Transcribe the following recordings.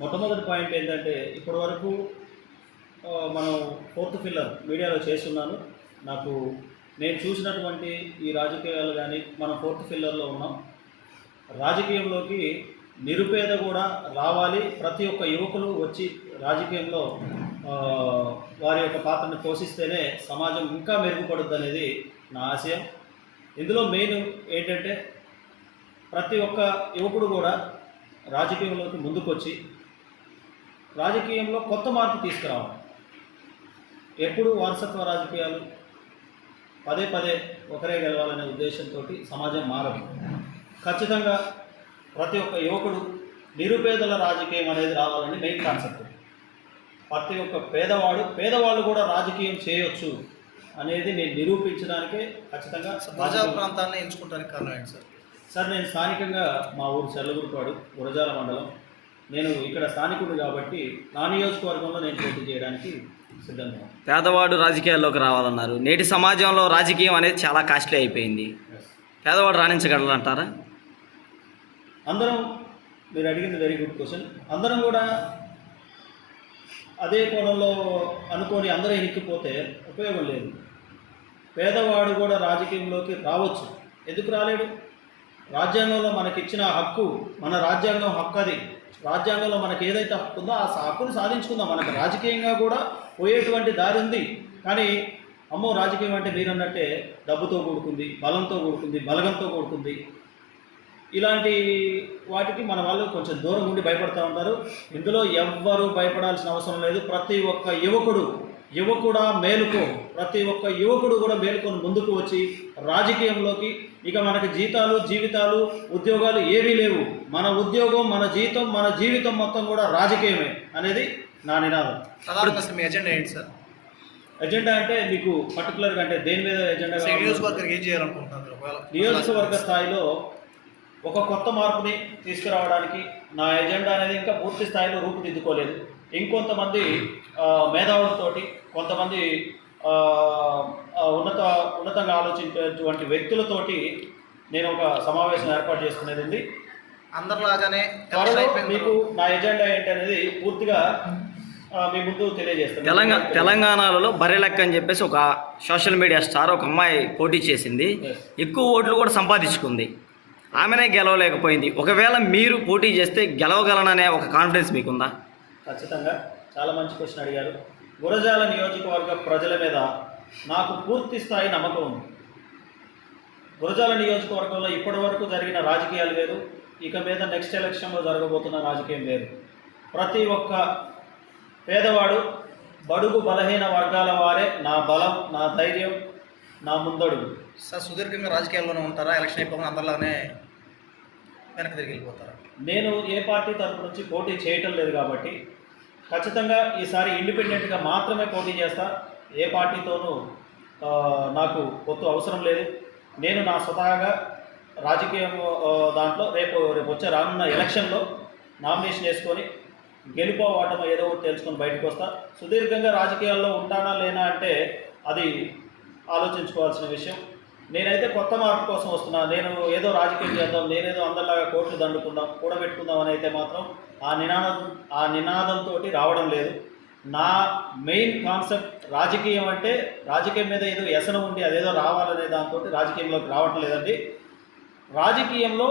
మొట్టమొదటి పాయింట్ ఏంటంటే ఇప్పటి వరకు మనం ఫోర్త్ ఫిల్లర్ మీడియాలో చేస్తున్నాను. నాకు నేను చూసినటువంటి ఈ రాజకీయాలు కానీ మనం ఫోర్త్ ఫిల్లర్లో ఉన్నాం. రాజకీయంలోకి నిరుపేద కూడా రావాలి. ప్రతి ఒక్క యువకులు వచ్చి రాజకీయంలో వారి యొక్క పాత్రను పోషిస్తేనే సమాజం ఇంకా మెరుగుపడుద్ది అనేది నా ఆశయం. ఇందులో మెయిన్ ఏంటంటే ప్రతి ఒక్క యువకుడు కూడా రాజకీయంలోకి ముందుకొచ్చి రాజకీయంలో కొత్త మార్పు తీసుకురావాలి. ఎప్పుడు వారసత్వ రాజకీయాలు పదే పదే ఒకరే గెలవాలనే ఉద్దేశంతో సమాజం మారదు. ఖచ్చితంగా ప్రతి ఒక్క యువకుడు నిరుపేదల రాజకీయం అనేది రావాలని మెయిన్ కాన్సెప్ట్ ప్రతి ఒక్క పేదవాడు పేదవాళ్ళు కూడా రాజకీయం చేయొచ్చు అనేది నేను నిరూపించడానికే ఖచ్చితంగా ప్రజా ప్రాంతాన్ని ఎంచుకోవడానికి కారణం ఏంటి సార్? సార్ నేను స్థానికంగా మా ఊరు చెల్లగుడిపాడు గురజాల మండలం. నేను ఇక్కడ స్థానికుడు కాబట్టి నా నియోజకవర్గంలో నేను పోటీ చేయడానికి సిద్ధంగా. పేదవాడు రాజకీయాల్లోకి రావాలన్నారు. నేటి సమాజంలో రాజకీయం అనేది చాలా కాస్ట్లీ అయిపోయింది. పేదవాడు రాణించగలరంటారా అందరం మీరు అడిగింది వెరీ గుడ్ క్వశ్చన్ అందరం కూడా అదే కోణంలో అనుకొని అందరూ ఎనిక్కిపోతే ఉపయోగం లేదు. పేదవాడు కూడా రాజకీయంలోకి రావచ్చు. ఎందుకు రాలేడు? రాజ్యాంగంలో మనకిచ్చిన హక్కు మన రాజ్యాంగం హక్కు అది రాజ్యాంగంలో మనకి ఏదైతే హక్కు ఉందో ఆ హక్కును సాధించుకుందాం. మనకు రాజకీయంగా కూడా పోయేటువంటి దారి ఉంది కానీ అమ్మో రాజకీయం అంటే మీరన్నట్టే డబ్బుతో కూడుకుంది బలంతో కూడుకుంది బలగంతో కూడుకుంది. ఇలాంటి వాటికి మన వాళ్ళు కొంచెం దూరం ఉండి భయపడుతూ ఉంటారు. ఇందులో ఎవ్వరూ భయపడాల్సిన అవసరం లేదు. ప్రతి ఒక్క యువకుడు యువకుడా మేలుకో. ప్రతి ఒక్క యువకుడు కూడా మేలుకొని ముందుకు వచ్చి రాజకీయంలోకి ఇక మనకి జీతాలు జీవితాలు ఉద్యోగాలు ఏవీ లేవు. మన ఉద్యోగం మన జీతం మన జీవితం మొత్తం కూడా రాజకీయమే అనేది నా నినాదం. మీ ఎజెండా ఏంటి సార్? ఎజెండా అంటే మీకు పర్టికులర్గా అంటే దేని మీద ఎజెండా? నియోజకవర్గానికి ఏం చేయాలనుకుంటున్నారు నియోజకవర్గ స్థాయిలో ఒక కొత్త మార్పుని తీసుకురావడానికి నా ఎజెండా అనేది ఇంకా పూర్తి స్థాయిలో రూపుదిద్దుకోలేదు. ఇంకొంతమంది మేధావులతోటి కొంతమంది ఉన్నత ఉన్నతంగా ఆలోచించేటువంటి వ్యక్తులతోటి నేను ఒక సమావేశం ఏర్పాటు చేసుకునేది ఉంది అందరిలాగానే మీకు నా ఎజెండా ఏంటి అనేది పూర్తిగా మీ ముందు తెలియజేస్తాను. తెలంగాణ తెలంగాణలో బర్రెలెక్క అని చెప్పేసి ఒక సోషల్ మీడియా స్టార్ ఒక అమ్మాయి పోటీ చేసింది. ఎక్కువ ఓట్లు కూడా సంపాదించుకుంది. ఆమెనే గెలవలేకపోయింది. ఒకవేళ మీరు పోటీ చేస్తే గెలవగలననే ఒక కాన్ఫిడెన్స్ మీకుందా? ఖచ్చితంగా. చాలా మంచి క్వశ్చన్ అడిగారు. గురజాల నియోజకవర్గ ప్రజల మీద నాకు పూర్తి స్థాయి నమ్మకం ఉంది. గురజాల నియోజకవర్గంలో ఇప్పటి వరకు జరిగిన రాజకీయాలు వేరు. ఇక మీద నెక్స్ట్ ఎలక్షన్లో జరగబోతున్న రాజకీయం వేరు. ప్రతి ఒక్క పేదవాడు బడుగు బలహీన వర్గాల వారే నా బలం నా ధైర్యం నా ముందడుగు. సార్ సుదీర్ఘంగా రాజకీయాల్లోనే ఉంటారా? ఎలక్షన్ అయిపోయిన అందరిలాగానే వెనక్కి తిరిగి వెళ్ళిపోతారా? నేను ఏ పార్టీ తరపు నుంచి పోటీ చేయటం లేదు కాబట్టి ఖచ్చితంగా ఈసారి ఇండిపెండెంట్గా మాత్రమే పోటీ చేస్తా. ఏ పార్టీతోనూ నాకు పొత్తు అవసరం లేదు. నేను నా స్వతహాగా రాజకీయం దాంట్లో రేపు రేపు వచ్చే రానున్న ఎలక్షన్లో నామినేషన్ వేసుకొని గెలుపో ఓటమో ఏదో ఒకటి తెలుసుకొని బయటకు వస్తా. సుదీర్ఘంగా రాజకీయాల్లో ఉంటానా లేనా అంటే అది ఆలోచించుకోవాల్సిన విషయం. నేనైతే కొత్త మార్పు కోసం వస్తున్నా. నేను ఏదో రాజకీయం చేద్దాం నేనేదో అందరిలాగా కోట్లు దండుకుందాం కూడబెట్టుకుందాం అని అయితే మాత్రం ఆ నినాదం ఆ నినాదంతో రావడం లేదు. నా మెయిన్ కాన్సెప్ట్ రాజకీయం అంటే రాజకీయం మీద ఏదో వ్యసనం ఉండి అదేదో రావాలనే దాంతో రాజకీయంలోకి రావటం లేదండి. రాజకీయంలో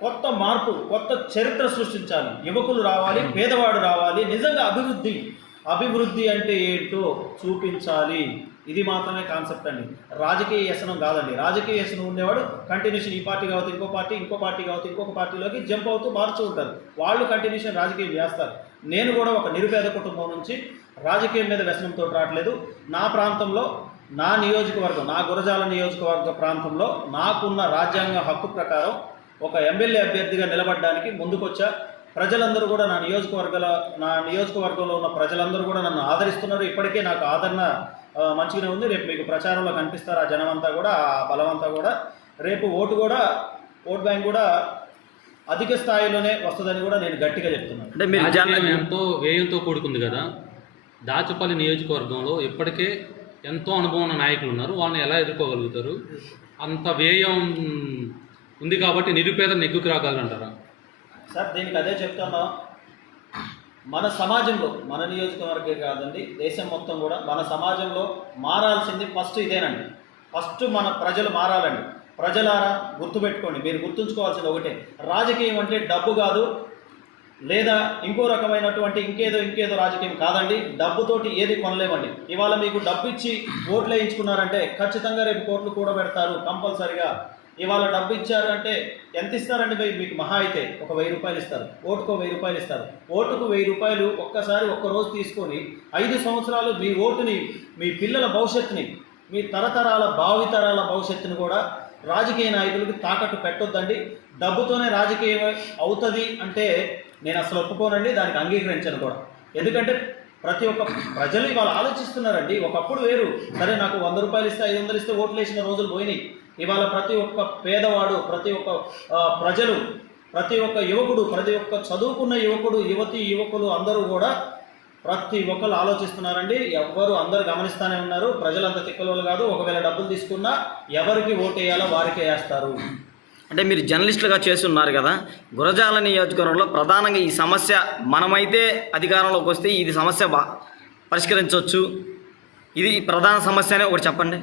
కొత్త మార్పు కొత్త చరిత్ర సృష్టించాలి. యువకులు రావాలి పేదవాడు రావాలి. నిజంగా అభివృద్ధి అభివృద్ధి అంటే ఏంటో చూపించాలి. ఇది మాత్రమే కాన్సెప్ట్ అండి. రాజకీయ వ్యసనం కాదండి. రాజకీయ వ్యసనం ఉండేవాడు కంటిన్యూషన్ ఈ పార్టీ కావచ్చు ఇంకో పార్టీ ఇంకో పార్టీ కావచ్చు ఇంకొక పార్టీలోకి జంప్ అవుతూ మారుతూ ఉంటారు. వాళ్ళు కంటిన్యూషన్ రాజకీయం చేస్తారు. నేను కూడా ఒక నిరుపేద కుటుంబం నుంచి రాజకీయం మీద వ్యసనంతో రావట్లేదు. నా ప్రాంతంలో నా నియోజకవర్గం నా గురజాల నియోజకవర్గ ప్రాంతంలో నాకున్న రాజ్యాంగ హక్కు ప్రకారం ఒక ఎమ్మెల్యే అభ్యర్థిగా నిలబడడానికి ముందుకొచ్చా? ప్రజలందరూ కూడా నా నియోజకవర్గాల నా నియోజకవర్గంలో ఉన్న ప్రజలందరూ కూడా నన్ను ఆదరిస్తున్నారు. ఇప్పటికే నాకు ఆదరణ మంచిగానే ఉంది. రేపు మీకు ప్రచారంలో కనిపిస్తారు ఆ జనం అంతా కూడా ఆ బలం అంతా కూడా. రేపు ఓటు కూడా ఓట్ బ్యాంక్ కూడా అధిక స్థాయిలోనే వస్తుందని కూడా నేను గట్టిగా చెప్తున్నాను. అంటే మీరు ఎంతో వ్యయంతో కూడుకుంది కదా. దాచపల్లి నియోజకవర్గంలో ఇప్పటికే ఎంతో అనుభవం ఉన్న నాయకులు ఉన్నారు. వాళ్ళని ఎలా ఎదుర్కోగలుగుతారు? అంత వ్యయం ఉంది కాబట్టి నిరుపేద నెగ్గుకు రాగలరంటారా? సార్ దీనికి అదే చెప్తున్నా. మన సమాజంలో మన నియోజకవర్గే కాదండి దేశం మొత్తం కూడా మన సమాజంలో మారాల్సింది ఫస్ట్ ఇదేనండి. ఫస్ట్ మన ప్రజలు మారాలండి. ప్రజలారా గుర్తుపెట్టుకోండి మీరు గుర్తుంచుకోవాల్సింది ఒకటే. రాజకీయం అంటే డబ్బు కాదు లేదా ఇంకో రకమైనటువంటి ఇంకేదో ఇంకేదో రాజకీయం కాదండి డబ్బుతోటి ఏది కొనలేమండి. ఇవాళ మీకు డబ్బు ఇచ్చి ఓట్లు వేయించుకున్నారంటే ఖచ్చితంగా రేపు కోట్లు కూడా పెడతారు కంపల్సరిగా. ఇవాళ డబ్బు ఇచ్చారంటే ఎంత ఇస్తారండి భయ్? మీకు మహా అయితే ఒక వెయ్యి రూపాయలు ఇస్తారు. ఓటుకు వెయ్యి రూపాయలు ఇస్తారు. ఓటుకు వెయ్యి రూపాయలు ఒక్కసారి ఒక్క రోజు తీసుకొని ఐదు సంవత్సరాలు మీ ఓటుని మీ పిల్లల భవిష్యత్తుని మీ తరతరాల భావితరాల భవిష్యత్తుని కూడా రాజకీయ నాయకులకు తాకట్టు పెట్టొద్దండి. డబ్బుతోనే రాజకీయం అవుతుంది అంటే నేను అసలు ఒప్పుకోనండి దానికి అంగీకరించను కూడా. ఎందుకంటే ప్రతి ఒక్క ప్రజలు ఇవాళ ఆలోచిస్తున్నారండి ఒకప్పుడు వేరు. సరే నాకు వంద రూపాయలు ఇస్తే ఐదు వందలు ఇస్తే ఓట్లు వేసిన రోజులు పోయినాయి. ఇవాళ ప్రతి ఒక్క పేదవాడు ప్రతి ఒక్క ప్రజలు ప్రతి ఒక్క యువకుడు ప్రతి ఒక్క చదువుకున్న యువకుడు యువతి యువకులు అందరూ కూడా ప్రతి ఒక్కరు ఆలోచిస్తున్నారండి. ఎవ్వరు అందరు గమనిస్తూనే ఉన్నారు. ప్రజలంత తిక్కలోళ్ళు కాదు. ఒకవేళ డబ్బులు తీసుకున్నా ఎవరికి ఓటేయాలో వారికే వేస్తారు. అంటే మీరు జర్నలిస్టులుగా చేస్తున్నారు కదా. గురజాల నియోజకవర్గంలో ప్రధానంగా ఈ సమస్య మనమైతే అధికారంలోకి వస్తే ఇది సమస్య బా పరిష్కరించవచ్చు. ఇది ప్రధాన సమస్య అని ఒకటి చెప్పండి.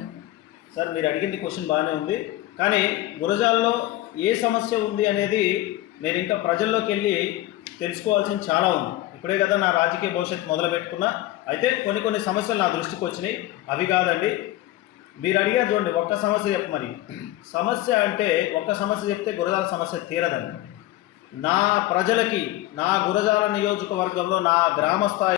సార్ మీరు అడిగింది క్వశ్చన్ బాగానే ఉంది. కానీ గురజాల్లో ఏ సమస్య ఉంది అనేది నేను ఇంకా ప్రజల్లోకి వెళ్ళి తెలుసుకోవాల్సింది చాలా ఉంది. ఇప్పుడే కదా నా రాజకీయ భవిష్యత్తు మొదలు పెట్టుకున్నా. అయితే కొన్ని కొన్ని సమస్యలు నా దృష్టికి వచ్చినాయి. అవి కాదండి. మీరు అడిగారు చూడండి ఒక్క సమస్య చెప్పు మరి. సమస్య అంటే ఒక్క సమస్య చెప్తే గురజాల సమస్య తీరదండి. నా ప్రజలకి నా గురజాల నియోజకవర్గంలో నా గ్రామ స్థాయి